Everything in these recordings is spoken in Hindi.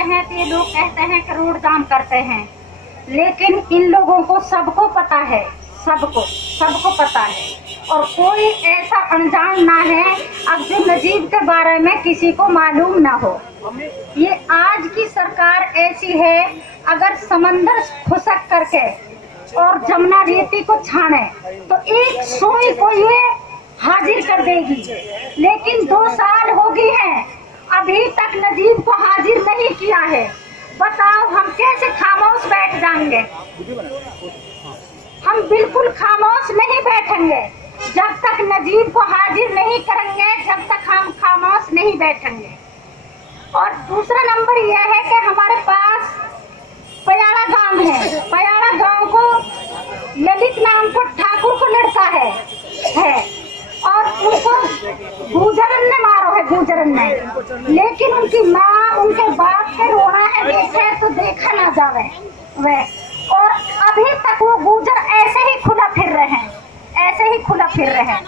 जाते हैं तो ये लोग कहते हैं कि रोड जाम करते हैं, लेकिन इन लोगों को सबको पता है, सबको पता है। और कोई ऐसा अनजान ना है अब्दुल नजीब के बारे में किसी को मालूम ना हो। ये आज की सरकार ऐसी है, अगर समंदर खुशक करके और जमुना रेती को छाने तो एक सुई को ये हाजिर कर देगी। लेकिन 2 साल हो गई है, अभी तक नजीब को हाजिर नहीं किया है। बताओ हम कैसे खामोश बैठ जाएंगे? हम बिल्कुल खामोश नहीं बैठेंगे जब तक नजीब को हाजिर नहीं करेंगे, जब तक हम खामोश नहीं बैठेंगे। और दूसरा नंबर यह है कि हमारे पास पयाड़ा गांव है। पयाड़ा गांव को ललित नाम को ठाकुर को लड़का है और उनको गुजरन ने मारो है, गुजरन ने। लेकिन उनकी माँ उनके बाप के रोना है देखे तो देखा ना जावे वह। और अभी तक वो गुजर ऐसे ही खुला फिर रहे हैं, ऐसे ही खुला फिर रहे हैं।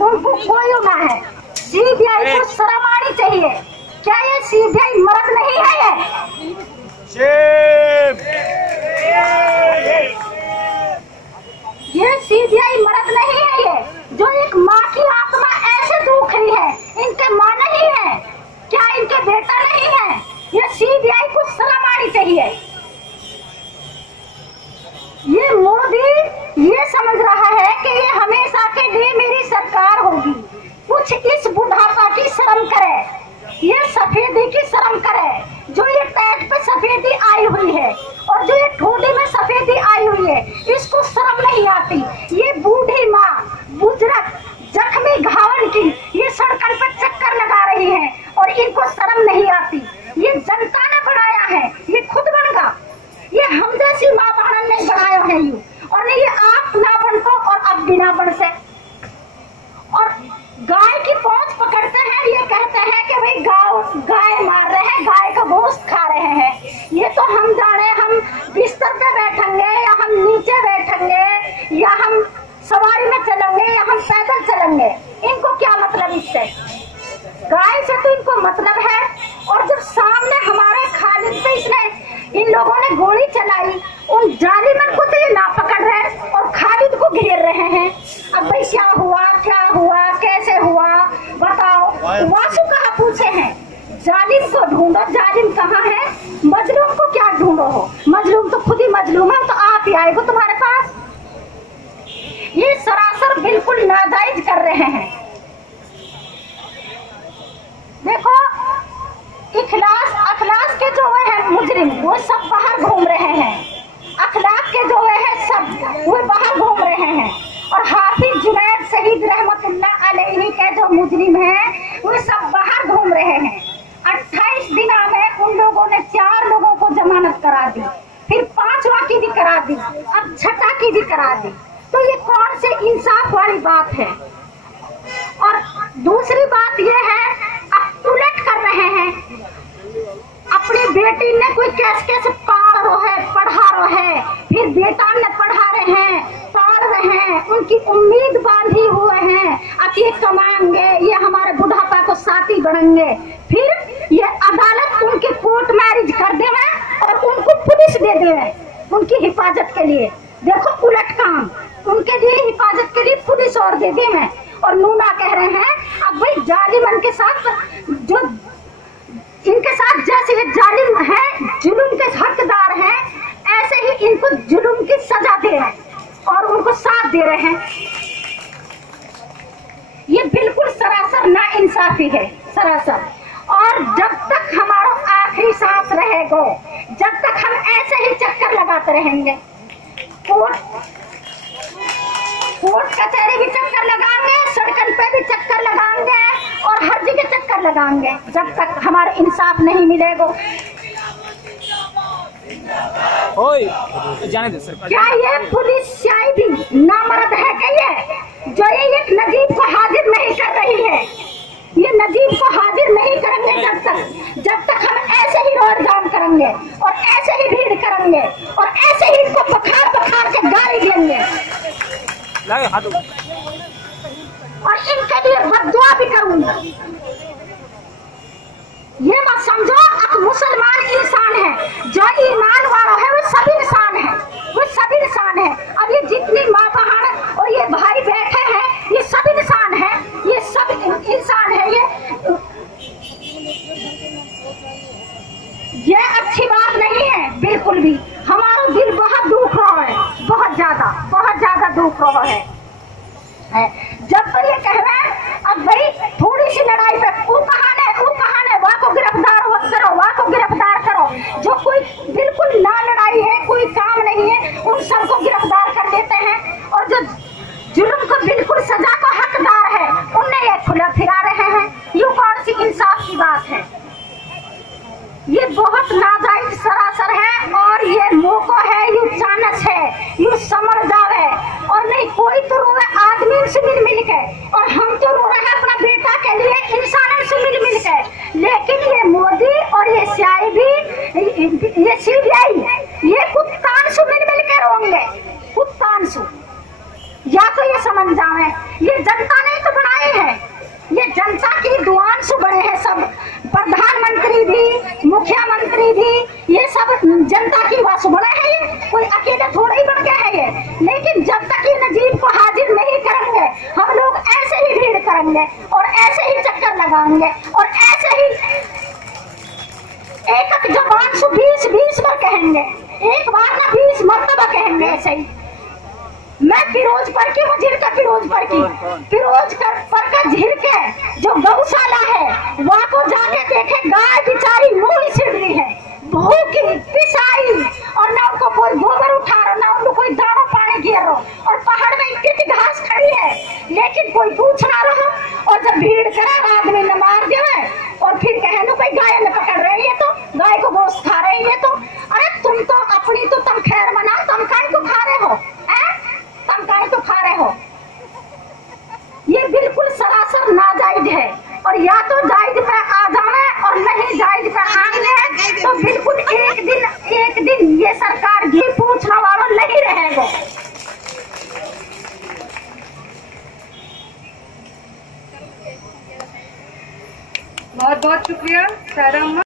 उनको कोई ना है। सीबीआई को शर्म आनी चाहिए। क्या ये सीबीआई मर्द नहीं है? ये सीबीआई मर्द नहीं है ये, जो एक माँ की आत्मा ऐसे दुख रही है। इनके माँ नहीं है क्या? इनके बेटा नहीं है? ये सीबीआई को शर्म आनी चाहिए। ये मोदी ये समझ रहा है कि ये हमेशा के लिए मेरी सरकार होगी। कुछ इस बुढ़ापा की शर्म करे, ये सफेदी की शर्म करे। जो ये पेट पे सफेदी आई हुई है और जो ये ठोडी में सफेदी आई हुई है, इसको शर्म नहीं आती। ये बूढ़ी माँ बुजुर्ग जख्मी घावन की ये सड़कों पर चक्कर लगा रही है और इनको शर्म नहीं आती। ये जनता ने बनाया है, ये खुद बनेगा। ये हम जैसी माँ बहन ने बनाया है ये, और नहीं ये आप ना बन को और अब भी ना बन से। और गाय की पहुंच पकड़ते हैं, ये कहते हैं कि भाई गाय मार रहे हैं, गाय का गोश्त खा रहे हैं। ये तो हम जाने हम बिस्तर पे बैठेंगे या हम नीचे बैठेंगे या हम सवारी में चलेंगे या हम पैदल चलेंगे, इनको क्या मतलब इससे? गाय से तो इनको मतलब है। और जब सामने हमारे खालिद पे इसने इन लोगों ने गोली चलाई, उन जालिमन को तो ये ना पकड़ रहे और खालिद को घेर रहे हैं। अब भाई क्या हुआ कैसे हुआ बताओ? वासु कहाँ पूछे हैं? जालिम को ढूंढो, जालिम कहाँ है? मजलूम को क्या ढूंढो हो? मजलूम तो खुद ही मजलूम है, तो आप ही आएगा तुम्हारे पास। ये सरासर बिल्कुल नाजायज कर रहे हैं। देखो अखलास के जो है मुजरिम वो सब बाहर घूम रहे हैं। अखलाक के जो है सब वो बाहर घूम रहे हैं। और हाफिज जुनैद शहीद रहमतुल्लाह अलैहि के जो मुजरिम हैं वो सब बाहर घूम रहे हैं। 28 दिन में उन लोगों ने 4 लोगों को जमानत करा दी, फिर 5वां की भी करा दी, अब 6ठा की भी करा दी। तो ये कौन से इंसाफ वाली बात है? और दूसरी बात ये है, अब उलट कर रहे हैं। अपनी बेटी ने कोई कैसे पढ़ा रहे हैं, फिर बेटा ने पढ़ा रहे हैं, पढ़ रहे हैं, उनकी उम्मीद बांधी हुए हैं कि ये कमाएंगे, ये हमारे बुढ़ापा को साथी बढ़ेंगे। फिर ये अदालत उनके कोर्ट मैरिज कर दे और उनको पुलिस दे दे उनकी हिफाजत के लिए। देखो उलट काम, उनके लिए हिफाजत के लिए पुलिस और दे दे मैं। और नूना कह रहे हैं अब भाई जालिमन के साथ जो इनके साथ जैसे ये जालिम है, जुल्म के हकदार हैं, ऐसे ही इनको जुल्म की सजा दे रहे हैं और उनको साथ दे रहे हैं। ये बिल्कुल सरासर नाइंसाफी है, सरासर। और जब तक हमारा आखिरी सांस रहेगा, जब तक हम ऐसे ही चक्कर लगाते रहेंगे, कोर्ट कचहरी भी चक्कर लगाएंगे, सड़कों पे भी चक्कर लगाएंगे और हर जगह चक्कर लगाएंगे, जब तक हमारा इंसाफ नहीं मिलेगा। जाने दे सर। क्या ये पुलिस शायद भी नामर्द है क्या? ये जो ये एक नजीब को हाजिर नहीं कर रही है, ये नजीब को हाजिर नहीं करेंगे जब तक हम ऐसे ही रोड जाम करेंगे और ऐसे ही भीड़ करेंगे और ऐसे ही इनको पखार के गाली देंगे और इनके लिए बद्दुआ भी करूंगा। ये मत समझो अब मुसलमान ये अच्छी बात नहीं है बिल्कुल भी। हमारा दिल बहुत दुख रहा है, बहुत ज्यादा दुख रहा है। जब तो ये कह रहे हैं अब भाई थोड़ी सी लड़ाई पे वो कहाने वहाँ को गिरफ्तार करो, वहाँ को गिरफ्तार करो। जो कोई बिल्कुल ना लड़ाई है, कोई काम नहीं है, उन सबको गिरफ्तार कर देते हैं। और जो जुल्म को बिल्कुल सजा को हकदार है उन्हें ये खुला फिरा रहे हैं। ये कौन सी इंसाफ की बात है? ये बहुत नाजायज सरासर है और ये मौका है, ये चानस है, ये समझ जावे। और नहीं कोई तो रोए आदमी से मिल के, और हम तो रो रहे हैं अपना बेटा के लिए इंसानों से मिल के। लेकिन ये मोदी और ये CBI ये कुत्तान से मिल के रोंगे, कुत्तान से। या तो ये समझ जावे ये जनता ने तो बनाए हैं, ये जनता की दुआन से बने हैं सब। प्रधानमंत्री भी, मुख्यमंत्री भी, ये सब जनता की आवाज बने हैं। ये कोई अकेले थोड़ा ही बन गया है ये। लेकिन जब तक ये नजीब को हाजिर नहीं करेंगे हम लोग ऐसे ही भीड़ करेंगे और ऐसे ही चक्कर लगाएंगे और ऐसे ही एक जबान से 20 बार कहेंगे, एक बार ना 20 मरतबा कहेंगे ऐसे ही। मैं फिरोज पर की हूँ, झिरका फिरोज पर की, फिरोज पर का झिरके जो गौशाला है वहाँ को जाके देखे, गाय बेचारी मुंह सिड़ रही है, भूखी पिसाई, और ना उनको कोई गोबर उठा रहा, ना उनको कोई दाना पानी गिर रहा। और पहाड़ में इतनी घास खड़ी है लेकिन कोई पूछ ना रहा। और जब भीड़ करे आदमी ने मार दिया और फिर कहे नो भाई गाय ने पकड़ रही है, तो गाय को गोश्त खा रही है। तो अरे तुम तो अपनी तो तुम खैर मना, तुम काय को खा रहे हो, तुम काय को खा रहे हो? ये बिल्कुल सरासर नाजायज है। और या तो जायज पे आ जाए और नहीं जायज पे आने, तो बिल्कुल एक दिन ये सरकार घी पूछने वाला नहीं रहेगा। बहुत बहुत शुक्रिया सारा।